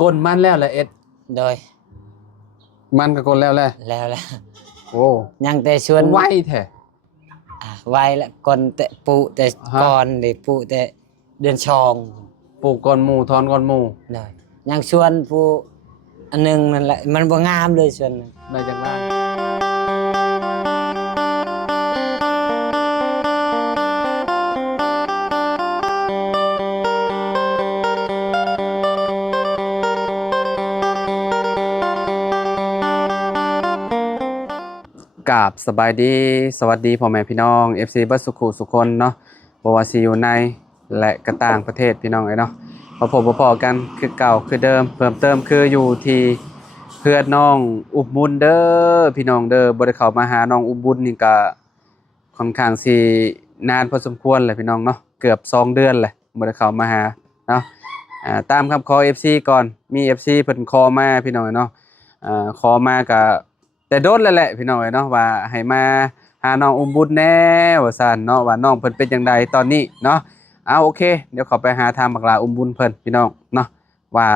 ก้นมันแล้วแหละเอ็ดโดยมันก็ก้นแล้วแหละแล้วโอ้ยังแต่ชวนไวแท้ไวละก่อนแต่ปูแต่ก่อนเลยปูแต่เดือนชองปลูกก้อนหมูทอนก้อนหมู เลยยังชวนปูอันนึงนั่นแหละมันบ่งามเลยชวนได้จังไรกราบสบายดีสวัสดีพ่อแม่พี่น้อง FC บัสสุขุสุคนเนาะบ่ว่าสิอยู่ในและก็ต่างประเทศพี่น้องเนาะพอกันคือเก่าคือเดิมเพิ่มเติมคืออยู่ที่เพื่อนน้องอุบบุญเด้อพี่น้องเด้อบ่ได้เข้ามาหาน้องอุบบุญนี่ก็ค่อนข้างสินานพอสมควรแหละพี่น้องเนาะเกือบ2เดือนแหละบ่ได้เข้ามาหาเนาะตามคำขอ FC ก่อนมี FC เพิ่นขอมาพี่น้องเนาะขอมาก็แต่โดนแล้วแหละพี่น้องเนาะว่าให้มาหาน้องอุบบุญแน่ว่าซั่นเนาะว่าน้องเพิ่นเป็นจังไดตอนนี้เนาะโอเคเดี๋ยวขอไปหาทางบักลาอุบบุญเพิ่นพี่น้องเนาะว่า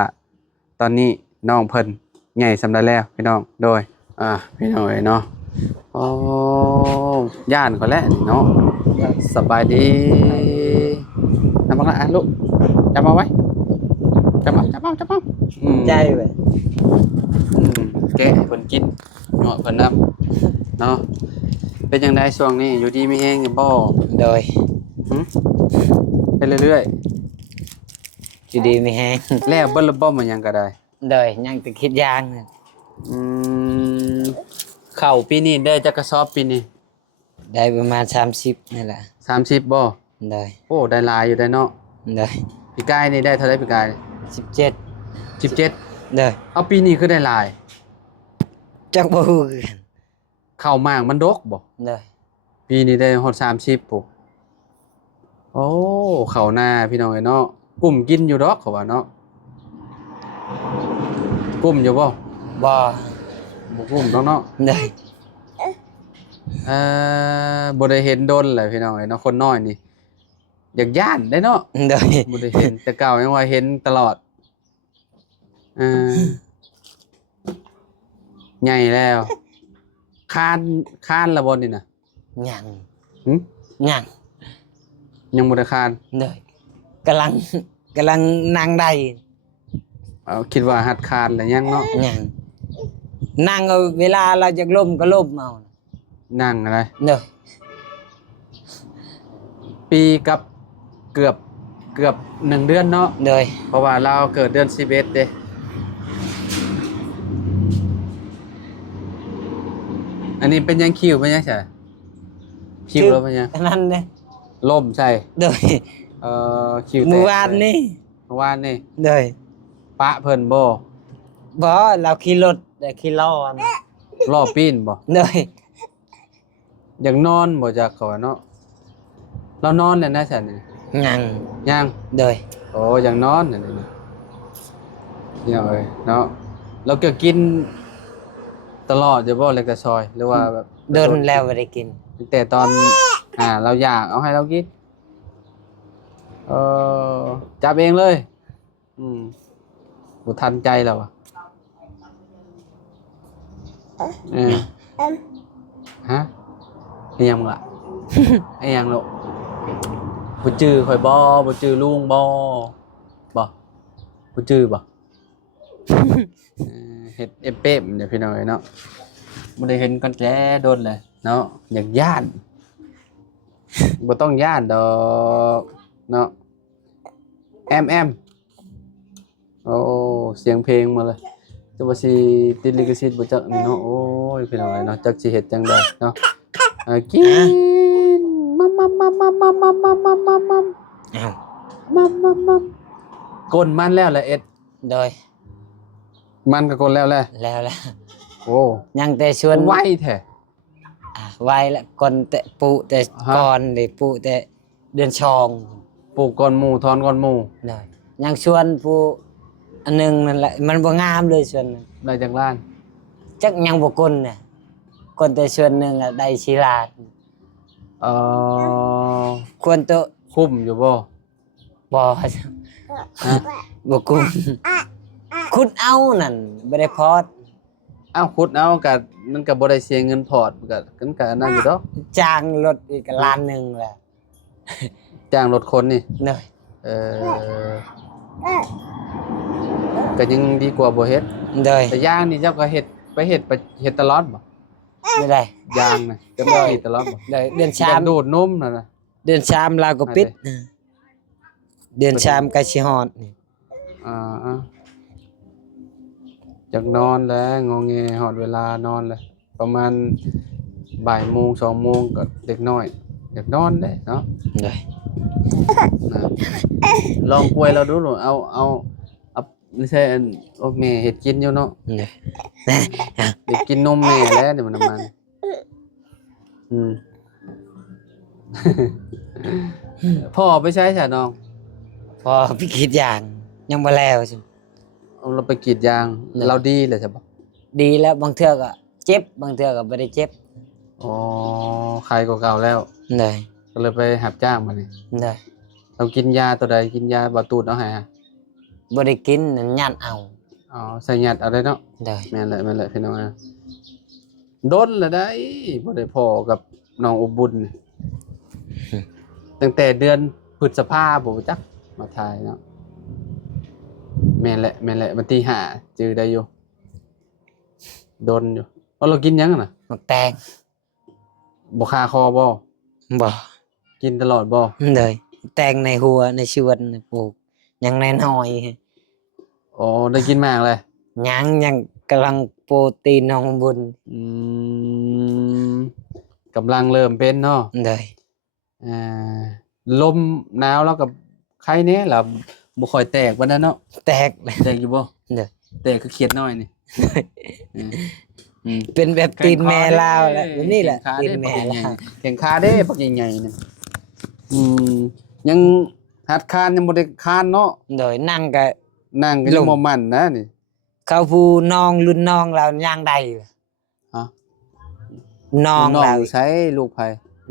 ตอนนี้น้องเพิ่นใหญ่สำได้แล้วพี่น้องโดยพี่น้องเนาะโอ้ย่านก็แล้วนี่เนาะสบายดีนำบักลาลูกจับเอาไว้จับเอาใจเว้ยแกะให้เพิ่นกินเนาะเพิ่นนำเนาะเป็นจังไดช่วงนี้อยู่ดีมีแฮงบ่โดยไปเรื่อยอยู่ดีไม่แห้งๆแล้วเบิ่นระบ่มันหยังก็ได้โดยยังแต่คิดยางอืมข้าวปีนี้ได้จักกระสอบปีนี้ได้ประมาณ30นี่แหละ30บ่โดยโอ้ได้หลายอยู่ได้เนาะโดยปีกายนี่ได้เท่าไหร่ปีกาย17โดยเอาปีนี้คือได้หลายจักบ่ฮู้คือกันข้าวหมากมันดกบ่โดยปีนี้ได้ฮอด30ปุ๊โอ้ข้าวหน้าพี่น้องเนาะกุ้มกินอยู่ดอกเขาว่าเนาะกุ้มอยู่บ่บ่กุ้มเนาะโดยบ่ได้เห็นดนแหละพี่น้องเนาะคนน้อยนี่อยากย่านได้เนาะโดยบ่ได้เห็นแต่เก่ายังว่าเห็นตลอดใหญ่แล้วคานละบ่นี่น่ะยังหึยังบ่ได้คานโดยกำลังนั่งได้คิดว่าหัดคานแล้วยังเนาะยังนั่งเอาเวลาเราจะล้มก็ล้มเอานั่งอะไรเด้อปีกับเกือบ1เดือนเนาะโดยเพราะว่าเราเกิดเดือน11เด้อันนี้เป็นยังคิวเป็นยังใช่คิวแล้วเป็นยังนั่นเด้ล่มใช่โดยคิวแตกเมื่อวานนี่โดยปะเพิ่นบ่เราขี่รถแต่ขี่ล้อล้อปีนบ่โดยอยากนอนบ่จักเขาเนาะเรานอนแล้วนะฉันยังโดยโอ้ยังนอนนี่เนี่ยเอ้ยเนาะเราก็กินตลอดจะบ่เล็กแต่ซอยหรือว่าแบบเดินแล้วบ่ได้กินแต่ตอนเราอยากเอาให้เรากินจับเองเลยบ่ทันใจแล้วอ่ะฮะไอ้ยังล่ะไอ้ยังลูกบ่จื้อข่อยบ่จื้อลุงบ่จื้อบ่เฮ็ดเอเป้มเดี๋ยวพี่น้อยเนาะบ่ได้เห็นกันแล้โดนเลยเนาะอยากย่านบ่ต้องย่านดอกเนาะแอมโอ้เสียงเพลงมาเลยจะว่าสิติดลิขสิทธิ์บ่จักนี่เนาะโอ้ยพี่น้อยเนาะจักสิเฮ็ดจังได๋เนาะกินมัมก้นมันแล้วแหละเอ็ดโดยมันก็ก้นแล้วแหละโอ้ยังแต่ชวนไวแท้ไวละก่อนแต่ปูแต่ก่อนเลยปูแต่เดือนชองปลูกก้อนหมูทอนก้อนหมูโดยยังชวนปูอันนึงนั่นแหละมันบ่งามเลยชวนได้จังล้านจักยังบ่ก้นน่ะก้นแต่ชวนนึงได้ศิลาควรโตคุ้มอยู่บ่บ่คุ้ม ขุดเอานั่นบ่ได้พอด อ้าวขุดเอาก็มันก็บ่ได้เสียเงินพอร์ตก็นั่นอยู่ดอก จ้างรถอีกล้านหนึงแหละ จ้างรถคนนี่ เด้อ เออก็ยังดีกว่าบ่เฮ็ด เด้อ แต่ย่างนี่เจ้าก็เฮ็ดไปเฮ็ดตลอดบ่ ไม่ได้ ย่างน่ะจะบ่เฮ็ดตลอดบ่ เด้อเดือนชาม ดูดนมนั่นน่ะ เดือนชามเราก็ปิดเดือนชามก็สิฮอดนี่ อ่าจากนอนแล้วงอแงหอดเวลานอนแล้วประมาณบ่ายโมง2 โมงก็เด็กน้อยอยากนอนได้เนาะ เด้อ นะลองกล้วยเราดูหนูเอาไม่ใช่อันโอ้แม่เห็ดกินอยู่เนาะ เด้อ เด็กกินนมแม่แล้วเดี๋ยวมันน้ำมันอืม พ่อไปใช้ใช่น้อง พอพี่คิดอย่างยังบ่แล้วใช่ เอาเราไปกรีดยางเราดีเลยใช่ปะ ดีแล้วบางเทื่อก็เจ็บบางเทื่อก็บ่ได้เจ็บ อ๋อใครก็เก่าแล้ว เด้อ ก็เลยไปหับจ้างมานี่ เด้อ เรากินยาตัวใดกินยาบาตูดเอาให้ฮะ บ่ได้กินนั่นยันเอา อ๋อใส่หยัดเอาได้เนาะ เด้อ แม่นแหละพี่น้องอะโดนละได้บ่ได้พอกับน้องอุบุญนี่ตั้งแต่เดือนพฤษภาบ่จักมาถ่ายเนาะแม่นแหละวันที่5จื้อได้อยู่โดนอยู่เอาเรากินหยังอะน่ะ มักแตง บ่คาคอบ่ บ่ กินตลอดบ่ เด้อแตงในหัวในชีวิตนี่ปลูกยังน้อยๆ อ๋อได้กินมากเลย ยังกำลังโปรตีนน้องบุญ อืมกำลังเริ่มเป็นเนาะ เลย อ่าลมหนาวแล้วกับใครเนี่ยล่ะบ่ค่อยแตกวันนั้นเนาะ แตกเลย แตกอยู่บ่ เลย แตกคือเขียดน้อยนี่อืม เป็นแบบตีนแม่ลาวแหละแบบนี่แหละตีนแม่ลาว แข่งขาเด้ปักใหญ่ๆนี่อืมยังหัดคานยังบ่ได้คานเนาะ โดยนั่งกับ นั่งก็ยังบ่มั่นนะนี่ เขาผู้น้องรุ่นน้องเราย่างใด ฮะ น้องเรา ใช้ลูกไผ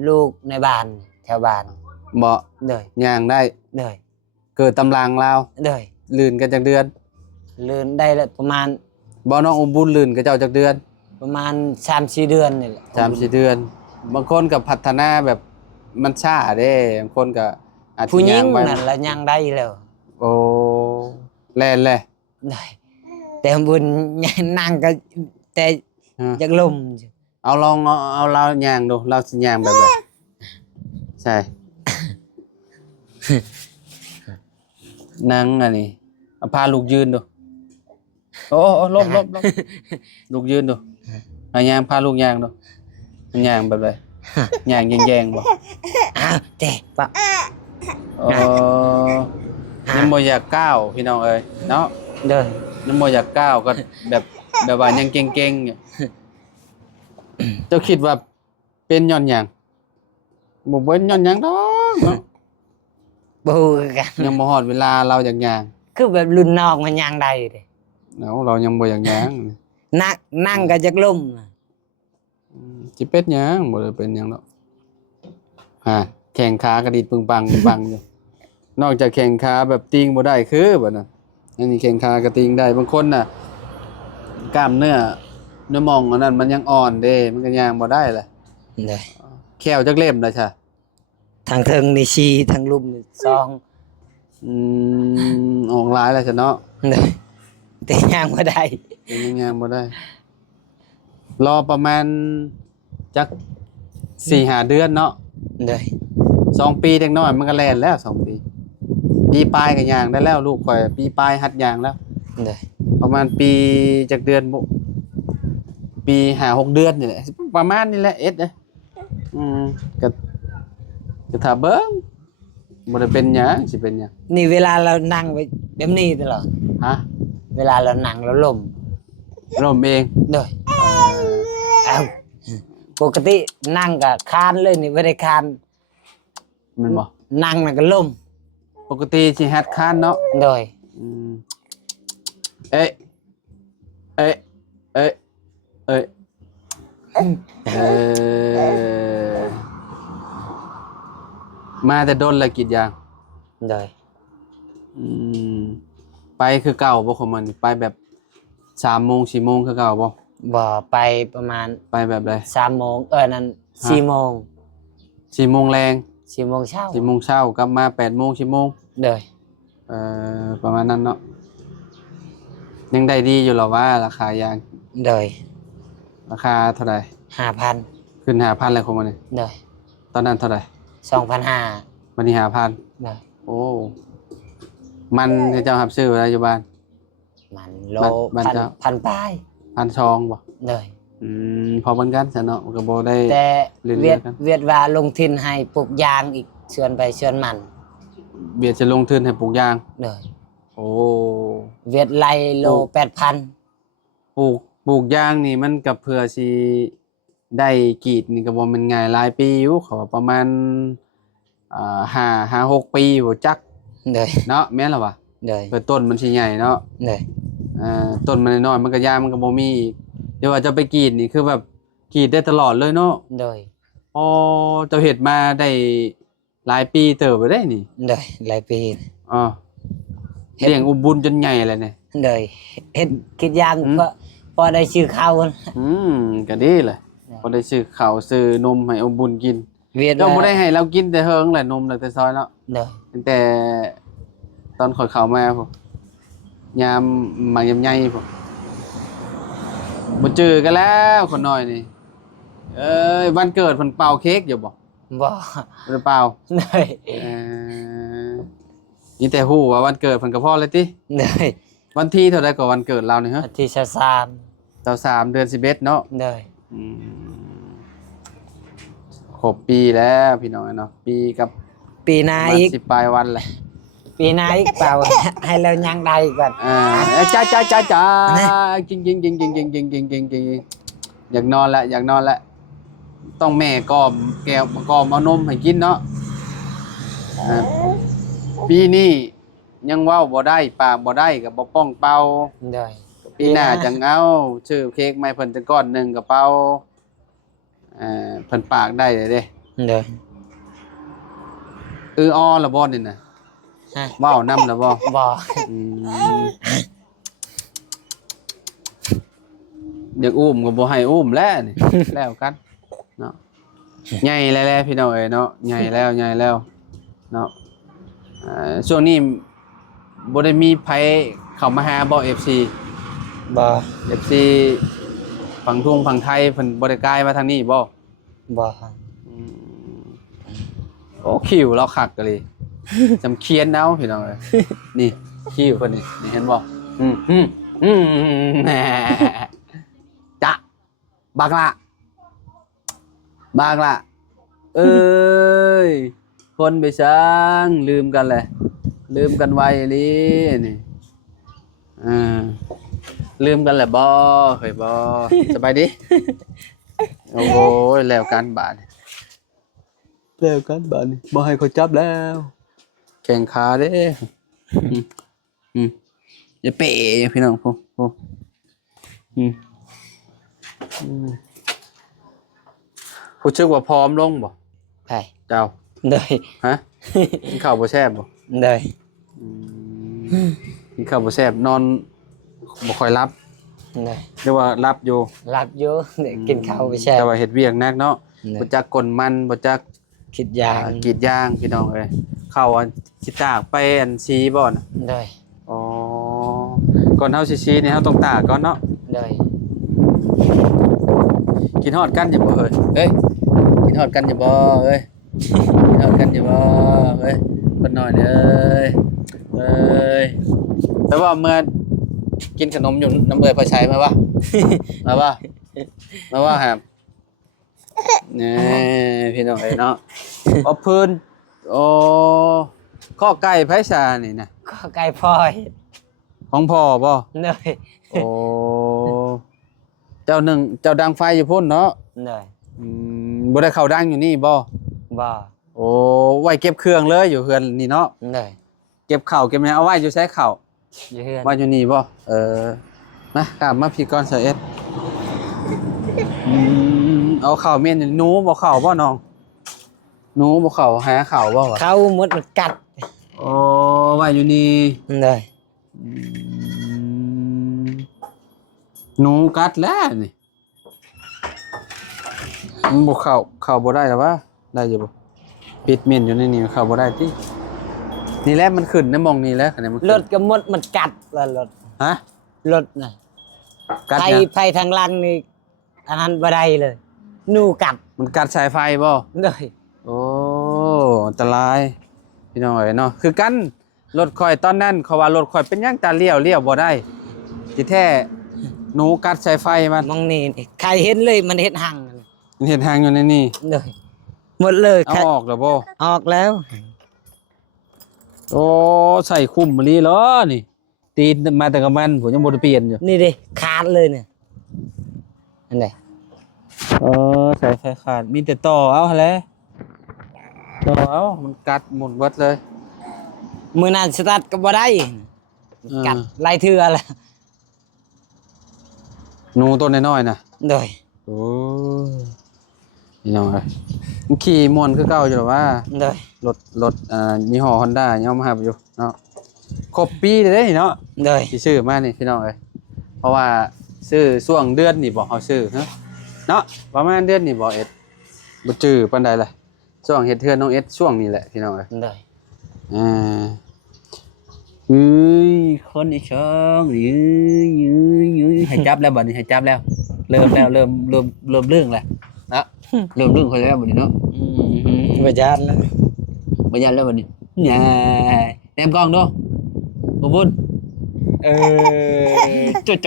ลูกในบ้านแถวบ้าน บ่ เลย ย่างได้ เลย เกิดตำรางลาว เลย ลื่นกันจักเดือน เลื่นได้แล้วประมาณ บ่น้องอมบุญลื่นกับเจ้าจักเดือน ประมาณ 3-4 เดือนนี่แหละ 3-4 เดือน บางคนก็พัฒนาแบบมันช้าเด้บางคนก็อาจสิ ผู้หญิ ย่าง งไว้ นั่นละย่างได้แล้ว โอ้แล่นเลย เลยแต่บุญนั่งก็แต่ ฮะ อยากลม เอาลองเอาเราย่างดูเราสิย่างแบบใดใช่ นั่งอันนี้เอาพาลูกยืนดูโอ้ลบลูกยืนดูเอาย่างพาลูกย่างดูย่างแบบใดย่างแยงๆบ่ อ้าวเจ๊ปะ อ๋อยังบ่อยากก้าวพี่น้องเอ้ยเนาะ เด้อ ยังบ่อยากก้าวก็แบบว่ายังเก่งๆอยู่เจ้าคิดว่าเป็นย้อนหยังบ่เป็นย้อนหยังดอกเนาะ บูกัน ยังบ่ฮอดเวลาเราอยากย่าง คือแบบรุ่นน้องมันย่างได้เด้ เนาะเรายังบ่อยากย่าง นั่งก็จักลม สิเป็นหยังบ่ได้เป็นหยังดอกแข้งขากระดิดปึงปังอยู่นอกจากแข้งขาแบบติงบ่ได้คือบัดนั้นอันนี้แข้งขากระติงได้บางคนน่ะกล้ามเนื้อหม่องอันนั้นมันยังอ่อนเด้มันก็ย่างบ่ได้แหละ เด้อ แขวจักเล่มนะชะ ทางเทิงนี่ชีทางลุ่มนี่ซอง ออกหลายแล้วซะเนาะ เด้อแต่ย่างบ่ได้ ยังย่างบ่ได้ รอประมาณจัก 4-5 เดือนเนาะ เด้อ 2 ปีเด็กน้อยมันก็แล่นแล้ว2 ปีปีปลายก็ย่างได้แล้วลูกข่อยปีปลายหัดย่างแล้ว เด้อ ประมาณปีจักเดือนบ่ปี5-6 เดือนนี่แหละประมาณนี้แหละเอ็ดเด้อก็ถ้าเบิ่งบ่ได้เป็นหยังสิเป็นหยัง นี่เวลาเรานั่งไปแบบนี้ตลอด ฮะ เวลาเรานั่งเราลม ล่มเอง เด้อเอ้าปกตินั่งก็คานเลยนี่บ่ได้คาน แม่นบ่ นั่งน่ะก็ลม ปกติสิหัดคานเนาะ เด้อ อืมเอ๊ะเอ๊ะเอ๊ะเอ๊ะเอ่อมาแต่ดนละกิจยาง เด้อ อืม ไปคือเก่าบ่ของมันไปแบบ3 โมง 4 โมงคือเก่าบ่ บ่ไปประมาณไปแบบใด3 โมงนั้น4 โมง 4 โมงแรง 4 โมงเช้า 4 โมงเช้ากลับมา8 โมง 10 โมงโดยประมาณนั้นเนาะยังได้ดีอยู่หรอว่าราคายาง โดยราคาเท่าไหร่ 5,000 ขึ้น 5,000แล้วของมันนี่ โดย ตอนนั้นเท่าไหร่ 2,500 วันนี้ 5,000 โดย โอ้มันเจ้ารับซื้อไว้อยู่บ้าน มันโล มันจะ พันปลาย 1,200บ่ โดย พอเหมือนกันซะเนาะก็บ่ได้ แต่ เรียน เวียด กัน เวียดว่าลงทุนให้ปลูกยางอีกชวนไปชวนมัน เบียดจะลงทุนให้ปลูกยาง โดย โอ้ เวียดไล่โล 8,000 ปลูกยางนี่มันก็เพื่อสิได้กรีดนี่ก็บ่แม่นง่ายหลายปีอยู่เขาว่าประมาณ5-6 ปีบ่จัก โดย เนาะแม่นล่ะวะ โดย เพื่อต้นมันสิใหญ่เนาะ โดย ต้นมันน้อยๆมันก็ยางมันก็บ่มีอีกเดี๋ยวว่าจะไปกรีดนี่คือแบบกรีดได้ตลอดเลยเนาะ โดย อ๋อเจ้าเฮ็ดมาได้หลายปีเติบไปได้นี่ โดยหลายปี อ๋อเลี้ยงอุ้มบุญจนใหญ่แล้วนี่ โดยเฮ็ดคิดยางก็พอได้ชื่อข้าว ก็ดีเลยบ่ได้ซื้อข้าวซื้อนมให้อุ้มบุญกิน เวียด เจ้าบ่ได้ให้เรากินแต่เฮิงแหละนมตั้งแต่ซอยเนาะ โดย ตั้งแต่ตอนข่อยเข้ามาพุ่นยามหมากยามใหญ่พุ่นบ่จือกันแล้วคนน้อยนี่เอ้ยวันเกิดเพิ่นเป่าเค้กอยู่บ่ บ่ บ่ได้เป่า โดย นี่แต่ฮู้ว่าวันเกิดเพิ่นก็พอแล้วติ โดย วันที่เท่าใดก็วันเกิดเรานี่ฮะ อาทิตย์ละ3 เจ้า3 เดือน 11เนาะ โดย ครบปีแล้วพี่น้องเนาะปีกับ ปีหน้า ประมาณ อีก 10 ปลายวันแหละ ปีหน้าอีกเปล่า ให้เรายังได้ก่อน จ้าจริงอยากนอนละต้องแม่กอมแก้วกอมเอานมให้กินเนาะปีนี้ยังเว้าบ่ได้ปากบ่ได้ก็บ่ป้องเป่า โดย ปีหน้าจังเอาชื่อเค้กไม้เพิ่นจังก้อนหนึงกระเป๋าเพิ่นปากได้เลยเด้ โดย อ้อละบ่นี่น่ะ ฮะ เว้านำละบ่ บ่ อยากอุ้มก็บ่ให้อุ้มแล้วนี่ แล้วกันเนาะใหญ่แล้วพี่น้องเอ้ยเนาะใหญ่แล้วเนาะช่วงนี้บ่ได้มีไผเข้ามาหาบ่ FC บ่ FC ฝั่งทุ่งฝั่งไทยเพิ่นบ่ได้กลายมาทางนี้บ่ บ่ โอ้คิวเราคักกะเลย จำเคียนเอาพี่น้องเอ้ยนี่คิวเพิ่นนี่เห็นบ่แหมจ๊ะบักละเอ้ยคนไปช้างลืมกันแหละลืมกันไวลินี่ลืมกันแหละบ่เคยบ่สบายดี โอ้โหแล้วกันบาดนี่บ่ให้เขาจับแล้วแข่งขาเด้อย่าเป๋พี่น้องพูผู้ชึกว่าพร้อมลงบ่ ไป เจ้า โดย ฮะกินข้าวบ่แซ่บบ่ โดย กินข้าวบ่แซ่บนอนบ่ค่อยรับ โดย เรียกว่ารับอยู่ หลับอยู่เดี๋ยวกินข้าวไปแช่ แต่ว่าเฮ็ดเวียกหนักเนาะ โดย บ่จักกลมันบ่จัก คิดยาง กรีดยางพี่น้องเอ้ยเข้าอันสิตากไปอันซีบ่น่ะ โดย อ๋อก่อนเฮาสิซีนี่เฮาต้องตากก่อนเนาะ โดย กินฮอดกันอยู่บ่เฮ้ยกินฮอดกันอยู่บ่เอ้ยกินฮอดกันอยู่บ่เฮ้ยเพิ่นน้อยเด้เอ้ยแปลว่าเมื่อกินขนมอยู่น้ำเอ้ยพอใช้มาบ่มาบ่ครับนี่พี่น้องเอ้ยเนาะเอาเพิ่นโอ้ข้อไก่ไผซานี่นะ ก็ไก่พลอย ของพ่อบ่ โดย โอ้เจ้าหนึ่งเจ้าดังไฟอยู่พุ่นเนาะ โดย บ่ได้เข้าดังอยู่นี่บ่ บ่ โอ้ไว้เก็บเครื่องเลยอยู่เฮือนนี่เนาะ โดย เก็บข้าวเก็บหยังเอาไว้อยู่ใช้ข้าว อยู่เฮือน ไว้อยู่นี่บ่มากลับมาพี่ก่อนเสยเอ็ดเอาข้าวเม่นหนูบ่เข้าบ่น้องหนูบ่เข้าหาข้าวบ่วะ เขาหมดมันกัด โอ้ไว้อยู่นี่ โดย อืมหนูกัดแล้วนี่มันบ่เข้าบ่ได้หรอวะได้อยู่บ่ปิดเม่นอยู่ในนี่เข้าบ่ได้ตินี่แหละมันขึ้นในหม่องนี้แหละคันนี้มันขึ้น รถก็หมดมันกัดแล้วรถ ฮะ รถน่ะ กัด ไฟ เนี่ย ไฟทางหลังนี่อันนั้นบ่ได้เลยหนูกัด มันกัดสายไฟบ่ เลย โอ้อันตรายพี่น้องเอ้ยเนาะคือกันรถข่อยตอนนั้นเขาว่ารถข่อยเป็นหยังตาเลี้ยวบ่ได้ที่แท้หนูกัดสายไฟมัน มองนี่ใครเห็นเลยมันเห็นหัง มันเห็นทางอยู่ในนี่ เลยหมดเลย เอาออกแล้วบ่ ออกแล้ว โอ้ใส่คุ้มมะลีเหรอนี่ตีนมาแต่กับมันผมยังบ่ได้เปลี่ยนอยู่ นี่ดิขาดเลยเนี่ยอันไหน ใส่ไฟขาดมีแต่ต่อเอาหั่นแหละต่อเอามันกัดหมดเบิดเลย มือนั้นสตาร์ทก็บ่ได้กัดไล่เทือแล้ว หนูตัวน้อยๆน่ะ เลย โอ้ยนี่น้องเอ้ยมันขี่ม่วนคือเก่าอยู่หรอว่า เลย รถยี่ห้อ Honda ยังเอามาให้อยู่เนาะครบปีเลยเด้เนาะ เลย ที่ซื้อมานี่พี่น้องเอ้ยเพราะว่าซื้อช่วงเดือนนี่บ่เฮาซื้อฮะเนาะประมาณเดือนนี่บ่เอ็ดบ่จื้อปานใดล่ะช่วงเฮ็ดเทือนน้องเอ็ดช่วงนี้แหละพี่น้องเอ้ย เลย อ่าเอ้ยคนอีช่องยื้อให้จับแล้วบัดนี้ให้จับแล้ว เริ่มแล้วเริ่มเรื่องแล้วนะเริ่มเรื่องคนแล้วบัดนี้เนาะ บ่ยานแล้ว บ่ยันแล้วบัดนี้แหน่แนมกล้องดูบ่บุญจุด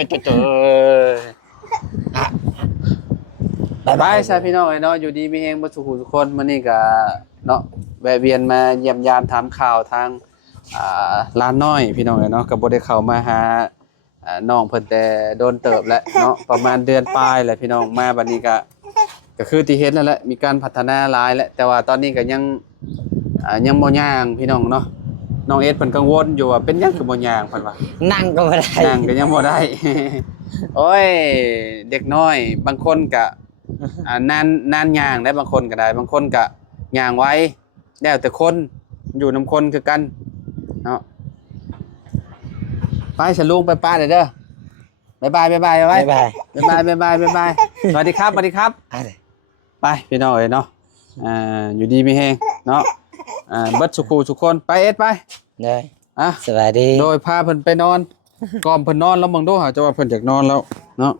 บายๆซะพี่น้องเอ้ยเนาะอยู่ดีมีแฮงบ่สุขทุกคนมื้อนี้ก็เนาะแวะเวียนมาเยี่ยมยามถามข่าวทางร้านน้อยพี่น้องเอ้ยเนาะก็บ่ได้เข้ามาหาน้องเพิ่นแต่โดนเติบแล้วเนาะประมาณเดือนปลายแหละพี่น้องมาบัดนี้ก็คือที่เห็นแล้วแหละมีการพัฒนาหลายแล้วแต่ว่าตอนนี้ก็ยังบ่ย่างพี่น้องเนาะน้องเอสเพิ่นกังวลอยู่ว่าเป็นหยังคือบ่ย่างเพิ่นว่า นั่งก็บ่ได้ ย่างก็ยังบ่ได้ โอ้ยเด็กน้อยบางคนก็นานย่างได้บางคนก็ได้บางคนก็ย่างไว้แล้วแต่คนอยู่นำคนคือกันเนาะไปสลุงไปป้าเด้อบ๊ายบายไว้ บ๊ายบาย บ๊ายบายสวัสดีครับ อะไร ไปพี่น้องเอ้ยเนาะอยู่ดีมีแฮงเนาะเบิดสุขูทุกคนไปเอ็ดไป เลย อ่ะ สวัสดี โดยพาเพิ่นไปนอนก่อมเพิ่นนอนแล้วมึงดูหาจะว่าเพิ่นอยากนอนแล้วเนาะ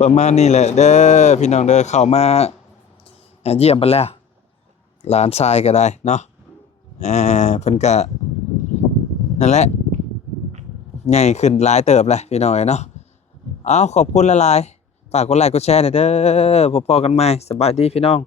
ประมาณนี้แหละเด้อพี่น้องเด้อเข้ามาเยี่ยมไปแล้วหลานชายก็ได้เนาะเพิ่นก็นั่นแหละใหญ่ขึ้นหลายเติบเลยพี่น้องเอ้ยเนาะเอาขอบคุณหลายๆฝากกดไลค์กดแชร์หน่อยเด้อพบกันใหม่สบายดีพี่น้อง